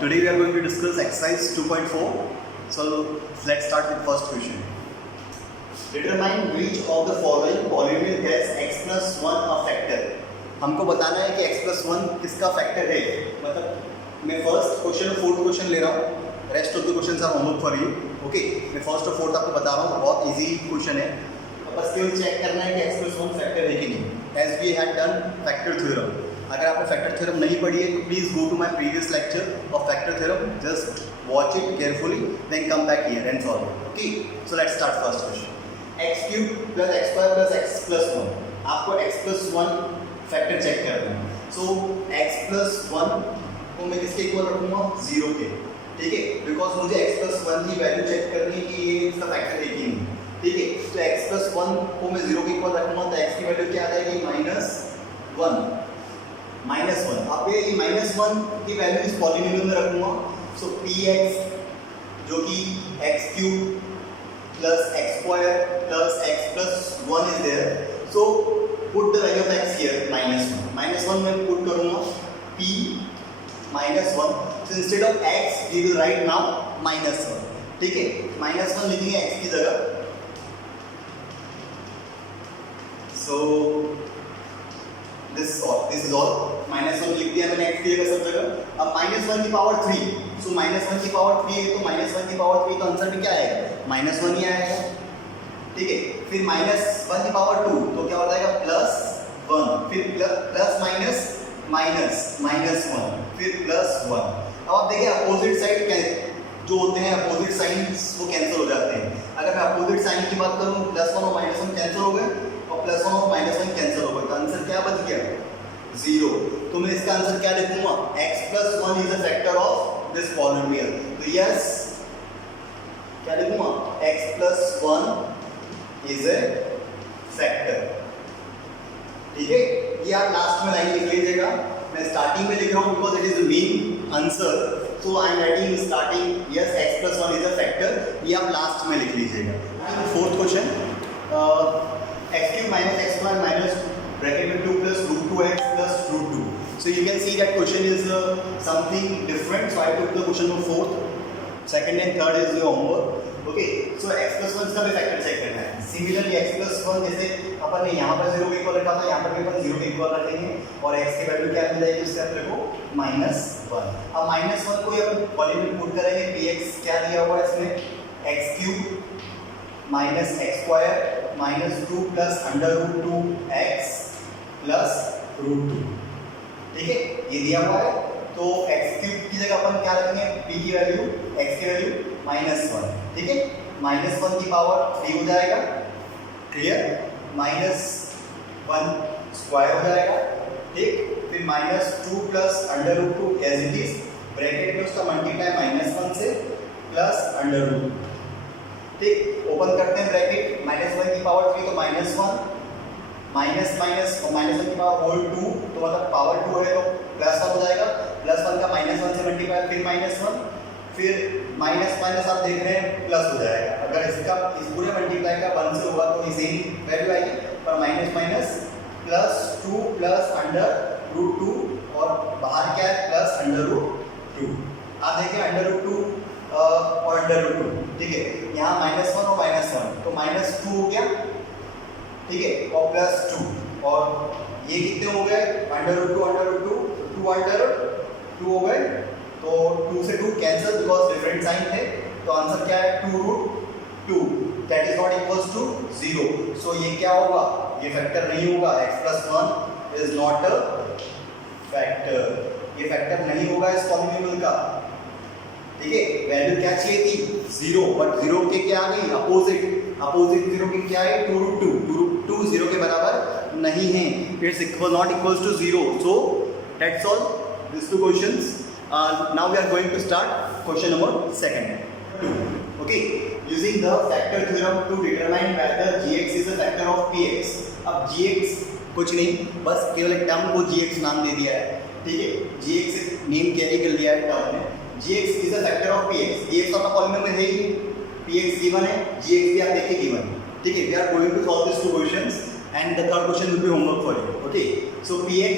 Today we are going to discuss exercise 2.4. So let's start with first question. Determine which of the following polynomial has x plus 1 a factor. हमको बताना है कि x plus 1 किसका factor है. मतलब मैं first question और fourth question ले रहा हूँ. Rest of the questions are homework for you. Okay, मैं फर्स्ट और फोर्थ आपको बता रहा हूँ. बहुत इजी क्वेश्चन है. बस केवल चेक करना है कि x plus 1 फैक्टर है कि नहीं. As we had done factor theorem. अगर आपने फैक्टर थ्योरम नहीं पढ़ी है तो please go to my previous lecture of factor theorem. Just watch it carefully, then come back here and solve it. Okay, so let's start first question. x cube plus x square plus x plus 1. आपको x plus 1 factor check करना है. सो x plus 1 को मैं किसके equal रखूँगा? 0 के. ठीक है, बिकॉज मुझे x प्लस 1 की वैल्यू चेक करनी है कि ये इसका फैक्टर है कि नहीं. ठीक है, तो x प्लस 1 को मैं 0 के इक्वल रखूँगा तो x की वैल्यू क्या आ जाएगी? -1. अब ये -1 की वैल्यू इस पॉलिनोमियल में रखूँगा. सो px जो कि x cube plus x square plus x plus 1 is there. So put the value of x here -1 में पुट करूँगा p -1. So instead of x we will write now -1. ठीक है, -1 लिखेंगे x की जगह. So this is all. -1 लिख दिया मैंने x की जगह सब जगह. अब -1 की पावर 3. सो -1 की पावर 3 है तो -1 की पावर 3 तो आंसर में क्या आएगा? -1 ही आएगा. ठीक है, फिर -1 की पावर 2 तो क्या हो जाएगा? +1. फिर प्लस माइनस -1 फिर +1. अब आप देखिए अपोजिट साइड जो होते हैं अपोजिट साइंस वो कैंसिल हो जाते हैं. अगर मैं अपोजिट साइन की बात करूँ +1 और -1 कैंसिल हो गए और +1 और -1 कैंसिल हो गए तो आंसर क्या बच गया? 0. तो मैं इसका आंसर क्या लिखूंगा? x plus 1 is a factor of this polynomial. तो यस क्या लिखूंगा? x plus 1 is a factor. ठीक है, ये आप लास्ट में लाइन लिख लीजिएगा. मैं स्टार्टिंग में लिख रहा हूँ because it is main answer. So I am writing starting yes x plus 1 is a factor. ये आप लास्ट में लिख लीजिएगा. Fourth question x cube minus x square minus bracket में 2 plus root 2x plus root 2. So you can see that question is something different. So I took the question of fourth, second and third is your homework. Okay. So x plus 1 का भी factor check करना है. Similarly x plus 1 जैसे अपन ने यहाँ पर 0 के equal रखा था, यहाँ पर भी अपन 0 के इक्वल रखेंगे और x की वैल्यू क्या मिल जाएगी उससे अपने को? -1. अब -1 को अपन पॉलिनोमियल पुट करेंगे. px क्या दिया हुआ है इसमें? x cube minus x square minus 2 plus √2x plus √2. ठीक है, ये दिया हुआ है. तो x क्यूब की जगह अपन क्या रखेंगे? p की वैल्यू x की वैल्यू -1. ठीक है, -1 की पावर 3 हो जाएगा. क्लियर? -1 स्क्वायर हो जाएगा. ठीक, फिर -2 plus √2 as it is bracket में उसका मल्टीप्लाई -1 से प्लस √2. ठीक, ओपन करते हैं ब्रैकेट. -1 की पावर 3 तो -1 माइनस माइनस और -1 की पावर होल 2 तो मतलब पावर 2 है तो +1 हो जाएगा. +1 का -1 से मल्टीप्लाई फिर -1 फिर माइनस आप देख रहे हैं प्लस हो जाएगा. अगर इसका इस पूरे मल्टीप्लाई का 1 से होगा तो ये सेम वैल्यू आएगी. पर -2 प्लस √2 और बाहर क्या है? प्लस √2. आप देखिए √2 और √2. ठीक है, यहाँ -1 और -1 तो -2 हो गया. ठीक है, और +2 और ये कितने हो गए? √2 2 हो गए. तो 2 से 2 कैंसिल बिकॉज डिफरेंट साइन थे. तो आंसर क्या है? 2√2. That is not equals to 0. So ये क्या होगा? ये फैक्टर नहीं होगा. x plus 1 is not a factor. ये फैक्टर नहीं होगा इस पॉलिनोमियल का. ठीक है, वैल्यू क्या चाहिए थी? 0. बट 0 के क्या आ गई? अपोजिट 0 के क्या है? 2√2 0 के बराबर नहीं है. It's equal not equals to 0. So that's all this 2 questions. Now we are going to start question number 2. Okay, using the factor theorem to determine whether gx is a factor of px. अब gx कुछ नहीं, बस केवल एक term को gx नाम दे दिया है. ठीक है, gx नेम कैरी कर लिया है टर्म ने. gx is a factor of px. px का पॉलिनोमियल है ही, px गिवन है, gx भी आप देखिए गिवन है. ठीक है, we are going to solve this 2 questions and the third question will be homework for you. Okay, so px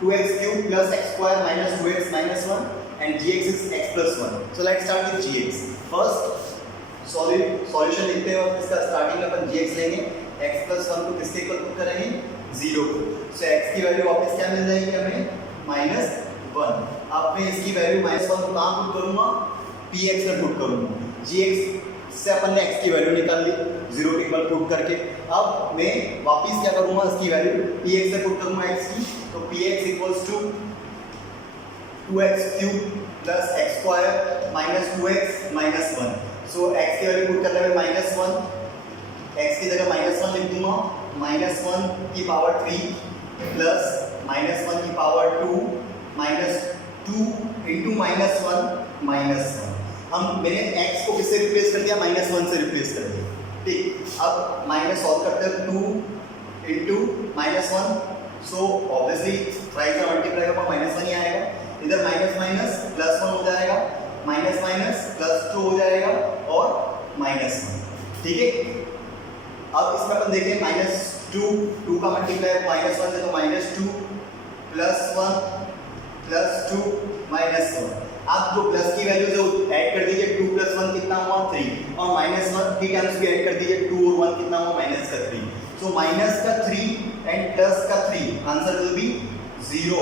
2x cube plus x square minus 2x minus 1 and gx is x plus 1. So let's start with gx. First solution लिखते हैं और इसका starting में अपन gx लेंगे, x plus 1 को किसके equal put करेंगे 0 को. सो x की वैल्यू वापस क्या मिल जाएगी हमें -1. अब मैं इसकी वैल्यू -1 को कहाँ पुट करूँगा px में पुट करूँगा. gx से अपन ने x की वैल्यू निकाल ली 0 के इक्वल पुट करके. अब मैं वापस क्या करूँगा इसकी वैल्यू px से पुट करूँगा x की. तो px equals to 2x cube plus x square minus 2x minus 1. So x की वैल्यू पुट करने में -1, x की जगह -1 लिख दूंगा. -1 की पावर 3 प्लस -1 की पावर 2 माइनस 2 इंटू -1. हम मैंने x को किससे रिप्लेस कर दिया -1 से रिप्लेस कर दिया. ठीक, अब माइनस सॉल्व करते हैं 2 इंटू -1. सो ऑब्वियसली राइट का मल्टीप्लाई का -1 ही आएगा. इधर माइनस माइनस प्लस 1 हो जाएगा, माइनस माइनस प्लस 2 हो जाएगा और -1. ठीक है, अब इसमें अपन देखें -2 का मल्टीप्लाई -1 से तो -2 प्लस 1 प्लस 2 -1. आप जो प्लस की वैल्यू जो ऐड कर दीजिए 2 प्लस 1 कितना हुआ 3 और -1 की टर्म्स भी ऐड कर दीजिए 2 और 1 कितना हुआ -3. सो माइनस का 3 एंड प्लस का 3 आंसर विल बी 0.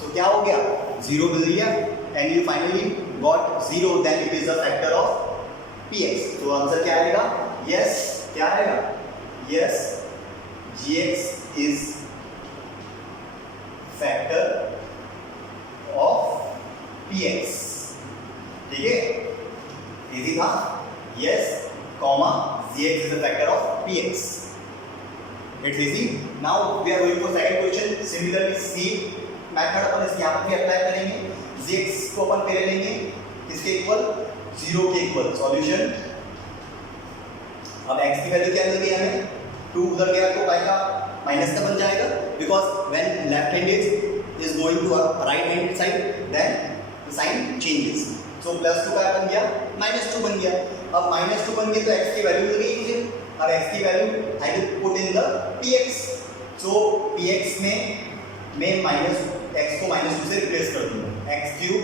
सो क्या हो गया 0 मिल गया and you finally got 0. Then it is a factor of px. तो आंसर क्या आएगा यस. क्या आएगा yes gx is factor of px. ठीक है, इजी था. Yes comma gx is a factor of px. It's easy. Now we are going for second question. Similarly same method अपन इस यहां पर भी अप्लाई करेंगे. gx को अपन पहले लेंगे किसके इक्वल 0 के इक्वल. सॉल्यूशन. अब x की वैल्यू क्या मिल गई हमें 2 उधर गया तो y का माइनस का बन जाएगा because when left hand is going to right hand side then the sign changes. So +2 का बन गया -2 बन गया. अब -2 बन गया तो x की वैल्यू मिल गई मुझे. अब x की value I will put in the px. So px में मैं x को -2 से रिप्लेस कर दूंगा. x cube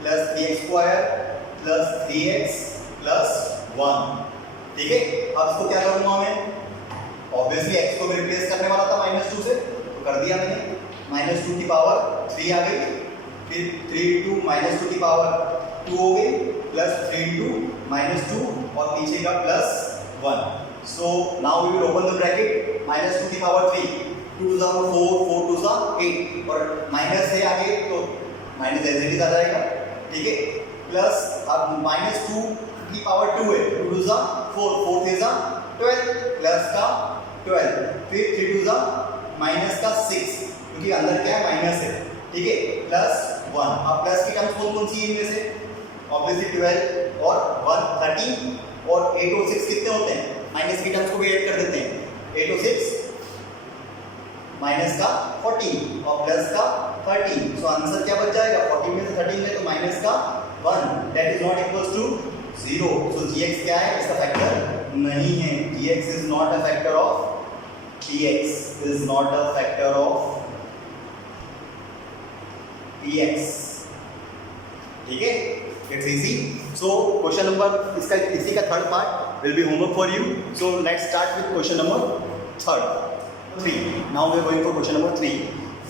plus 3x square plus 3x plus 1. ठीक है, अब इसको क्या करूंगा मैं ऑब्वियसली x को मैं रिप्लेस करने वाला था -2 से तो कर दिया मैंने. -2 की पावर 3 आ गई, फिर 3 इंटू -2 की पावर 2 हो गई प्लस 3 इंटू -2 और पीछे का plus 1. So now we will open the bracket. -2 की पावर 3 2 टू 4 4 टू 8 और माइनस से आगे तो माइनस एज इट इज आ जाएगा. ठीक है, प्लस अब -2 की पावर 2 है 2 टू 4 4 3 12 प्लस का 12 फिर 3 टू माइनस का 6 क्योंकि अंदर क्या है माइनस है. ठीक है, प्लस 1. अब प्लस की टर्म्स कौन कौन सी है इनमें से ऑब्वियसली 12 और 1 13 और 8 और 6 कितने होते हैं माइनस की टर्म्स को भी ऐड कर देते हैं. 8 और 6 माइनस का 14 और प्लस का 13. सो आंसर क्या बच जाएगा 14 में से 13 में तो माइनस का 1 that is not equals to 0. So gx क्या है इसका फैक्टर नहीं है. gx is not a factor of px. Is not a factor of px. ठीक है, it's easy. So question number इसका इसी का third part will be homework for you. So let's start with question number 3. Now we are going for question number 3.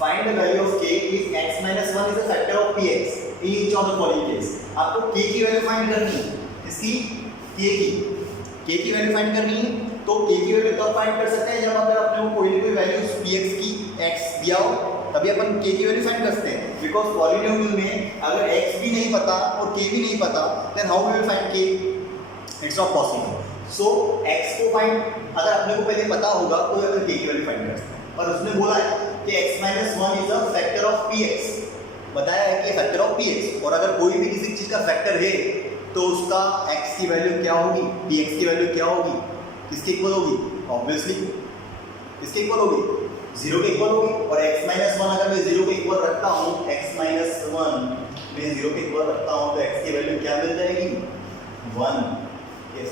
Find the value of k if x minus 1 is a factor of px in each of the following case. आपको k की value find करनी है. इसकी k की value find करनी है. तो k की वैल्यू तब फाइंड कर सकते हैं जब अगर अपने को कोई भी वैल्यू px की x दिया हो तभी अपन k की वैल्यू फाइंड कर सकते हैं. बिकॉज पॉलिनोमियल में अगर x भी नहीं पता और k भी नहीं पता then how we will find k. It's not possible. So x को फाइंड अगर अपने को पहले पता होगा तो अपन k की वैल्यू फाइंड कर सकते हैं. और उसने बोला है कि x minus 1 is a factor of px. बताया है कि फैक्टर ऑफ px और अगर कोई भी किसी चीज का फैक्टर है तो उसका x की वैल्यू क्या होगी px की वैल्यू क्या होगी किसके इक्वल होगी ऑब्वियसली किसके इक्वल होगी 0 के इक्वल होगी. और x minus 1 अगर मैं 0 के इक्वल रखता हूँ x minus 1 मैं 0 के इक्वल रखता हूँ तो x की वैल्यू क्या मिल जाएगी 1.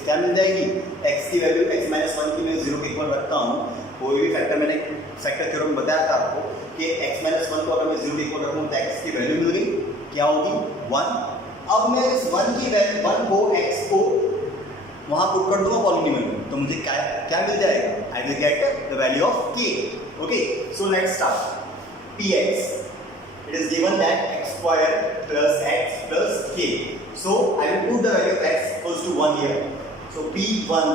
क्या मिल जाएगी x की वैल्यू x minus 1 की मैं 0 के इक्वल रखता हूँ. कोई भी फैक्टर मैंने फैक्टर थ्योरम बताया था आपको कि x minus 1 को अगर मैं 0 के इक्वल रखूँ तो x की वैल्यू मिल गई क्या होगी 1। अब मैं इस 1 की वैल्यू 1 को x को वहां पुट कर दूंगा पॉलिनोमियल में, तो मुझे क्या मिल जाएगा? I will get the value of k। Okay, so let's start. px, it is given that x square plus x plus k, so I will put the value of x equals to 1 here, so p1,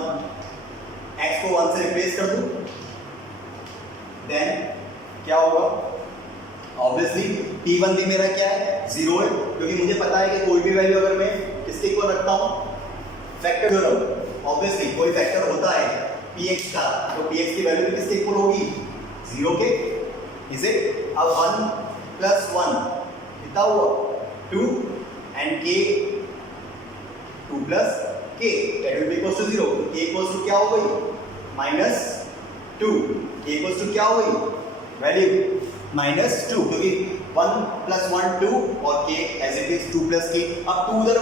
x को 1 से replace कर दूं, then क्या होगा? Obviously p1 भी मेरा क्या है? 0 है, क्योंकि मुझे पता है कि कोई भी वैल्यू अगर मैं किसके इक्वल रखता हूं, फैक्टर थ्योरम, ऑब्वियसली कोई फैक्टर होता है px का, तो px की वैल्यू किसके इक्वल होगी? 0 के। इसे अब 1 प्लस 1 कितना हुआ? 2 and k 2 plus k, that will be equals to 0, k equals to क्या हो गई? -2, k equals to क्या हो गई? वैल्यू -2, क्योंकि 1 प्लस 1 2 और k as it is 2 plus k। अब 2 उधर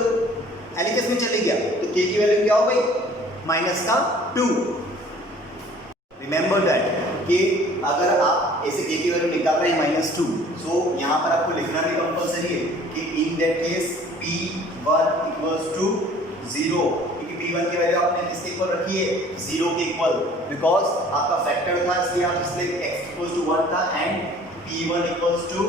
एलिकेस में चले गया, तो k की वैल्यू क्या हो गई? -2। रिमेंबर दैट कि अगर आप ऐसे k की वैल्यू निकाल रहे हैं -2, सो यहाँ पर आपको लिखना भी कंपलसरी है कि in that case p1 equals to 0, क्योंकि p1 की वैल्यू आपने किसके इक्वल रखी है? 0 के इक्वल, बिकॉज आपका फैक्टर था, इसलिए आप इसलिए x इक्वल्स टू 1 था एंड p1 इक्वल्स टू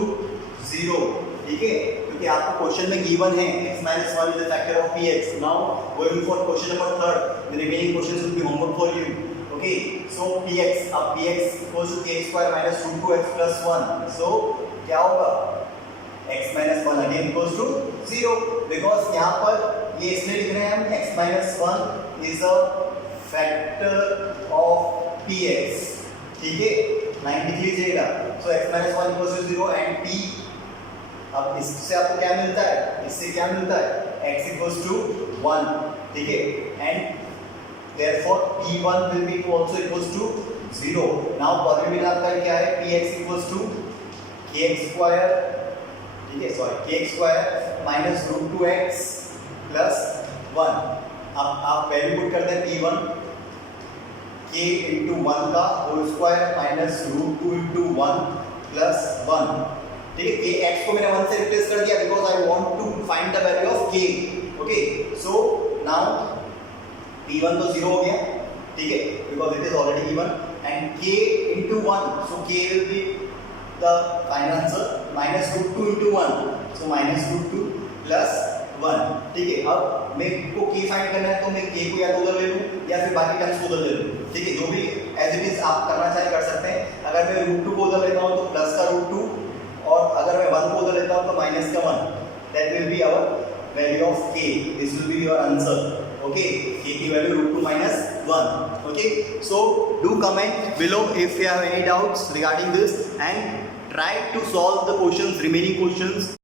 0। ठीक है, क्योंकि आपको क्वेश्चन में गिवन है x minus 1 is the factor of px. Now going for question number 3, the remaining questions will be homework for you. Okay, so px, अब px equals to k square minus root 2x plus 1. So क्या होगा? x minus 1 again equals to 0, because यहाँ पर ये इसलिए लिख रहे हैं हम x minus 1 is a factor of px. ठीक है, लाइन लिख लीजिएगा। So x minus 1 equals to 0 and p, अब इससे आपको क्या मिलता है? इससे क्या मिलता है? x equals to 1, ठीक है, and therefore p1 will be also equals to 0. Now formula आपका क्या है? px equals to kx square, ठीक है, sorry kx square minus root 2x plus 1। अब आप वैल्यू पुट करते हैं p1 k into 1 का whole square minus root 2 into 1 plus 1। ठीक है, x को मैंने 1 से रिप्लेस कर दिया because I want to find the value of k। Okay, so now p1 तो 0 हो गया, ठीक है, because it is already given, and k into 1, so k will be the final answer, minus root 2 into 1, so minus root 2 plus 1। ठीक है, अब मेरे को k फाइंड करना है, तो मैं k को या तो उधर ले लूं या फिर बाकी टर्म्स को उधर ले लूं। ठीक है, जो भी एज इट इज आप करना चाहे कर सकते हैं। अगर मैं रूट 2 को उधर लेता हूं तो प्लस का रूट 2, और अगर मैं 1 को उधर लेता हूं तो माइनस का 1, that will be our value of k, this will be your answer. Okay, k की value root 2 minus 1। Okay, so do comment below if you have any doubts regarding this and try to solve the questions, remaining questions